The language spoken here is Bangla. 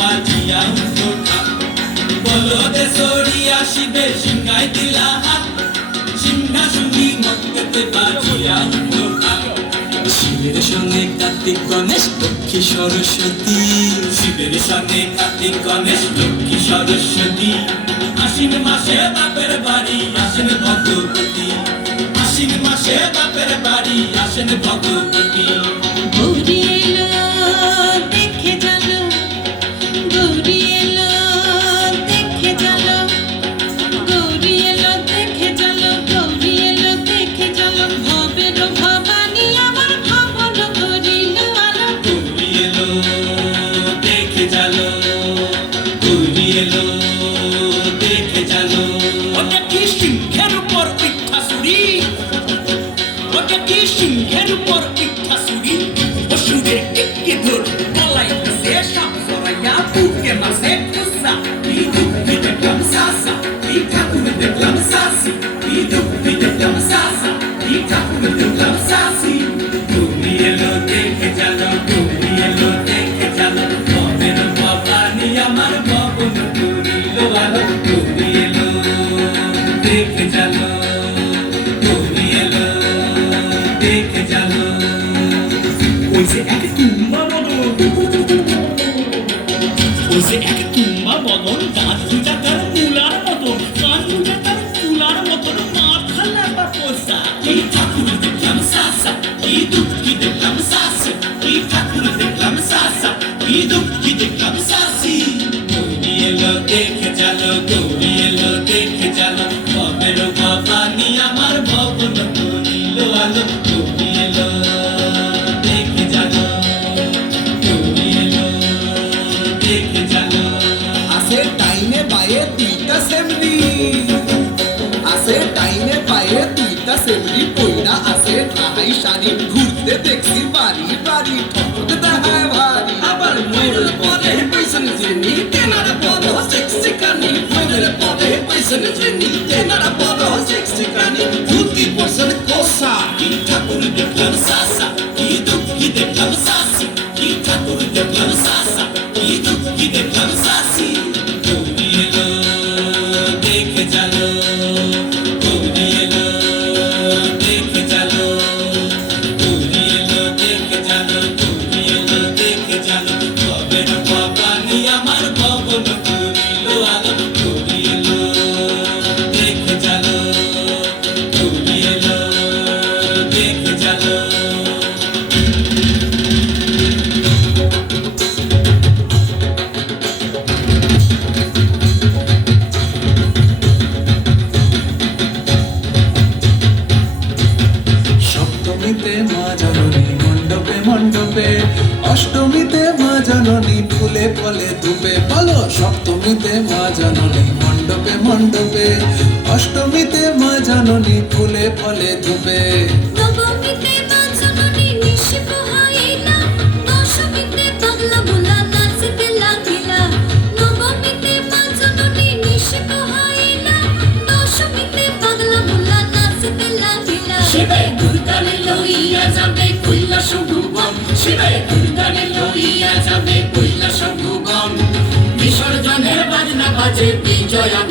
বাজিয়া উঠোটা বলদে সরিয়া শিবে সিংহায় দিলা হাত সিংহাসনী মধ্যে বাজিয়া উঠোটা শিবের সঙ্গে কার্তিক গণেশ লক্ষ্মী সরস্বতী শিবের সঙ্গে কার্তিক গণেশ লক্ষ্মী সরস্বতী আশ্বিন মাসে বাপের বাড়ি আসেন ভগবতী আশ্বিন মাসে বাপের বাড়ি আসেন ভগবতী গৌরী এলো দেখে চলো গৌরী এলো দেখে চলো গৌরী এলো দেখে চলো গৌরী এলো দেখে চলো ভবের ভবানী আমার ভবন করিল আলো গৌরী এলো দেখে চলো গৌরী এলো দেখে চলো ওটা কি সিংহের উপর পিঠাসুরি ওটা কি সিংহের উপর পিঠাসুরি অসুরে টিকে ধর গলায় সে সাপ সরাইয়া বুকে মাসে কুসা বিদু দেখলাম সাসা এই ঠাকুর দেখলাম সাসি বিদু দেখলাম সাসা এই ঠাকুর দেখলাম সাসি গৌরী এলো দেখে চলো গৌরী এলো দেখে চলো ভবের ভবানী আমার ভবন করিল আলো গৌরী এলো দেখে চলো গৌরী এলো দেখে চলো ওই যে এক তুম্বা বদন ওই যে এক তুম্বা বদন গাছ দুটা তার তুলার মতন গাছ দুটা তার তুলার মতন মাথা লাম্বা পোষা এই ঠাকুর দেখলাম সাসা এই দুঃখী দেখলাম সাসি এই ঠাকুর দেখলাম সাসা এই দুঃখী দেখলাম সাসি গৌরী এলো দেখে চলো গৌরী এলো দেখে চলো ভবের ভবানী আমার ভবন করিল আলো গৌরী এলো দেখে চলো গৌরী এলো দেখে চলো আসে টাইনে পায়ে দুইটা সেমরি আসে টাইনে পায়ে দুইটা সেমরি পয়লা আসে ঠাহাই শাড়ি ঘুরতে দেখছি বাড়ি বাড়ি ঠকতে দেখায় ভারী আবার ময়ূরের পরে পয়সনে চিনি তেনারা বড় সেক্সি কানি ময়ূরের পরে পয়সনে চিনি তেনারা বড় সেক্সি কানি ধুতি পয়সনে কোসা এই ঠাকুর দেখলাম সাসা এই দুঃখী দেখলাম সাসি এই ঠাকুর দেখলাম সাসা এই দুঃখী দেখলাম সাসি গৌরী এলো দেখে চলো গৌরী এলো দেখে চলো গৌরী এলো দেখে চলো গৌরী এলো দেখে চলো ভবের ভবানী আমার ভবন করিল আলো গৌরী এলো দেখে চলো গৌরী এলো দেখে চলো সপ্তমীতে মা জননী মণ্ডপে মণ্ডপে অষ্টমীতে মা জননী ফুলে ফলে ধূপে বলো সপ্তমীতে মা জননী মণ্ডপে মণ্ডপে অষ্টমীতে মা জননী ফুলে ফলে ধূপে নবমীতে মা জননী নিশি পোহাইলা দশমীতে পাগলা ভোলা নাচতে লাগিলা নবমীতে মা জননী নিশি পোহাইলা দশমীতে পাগলা ভোলা নাচতে লাগিলা শিবে দুর্গারে লইয়া যাবে কৈলাস ভুবন শিবে দুর্গারে লইয়া যাবে কৈলাস ভুবন বিসর্জনের বাজনা বাজে বিজয়া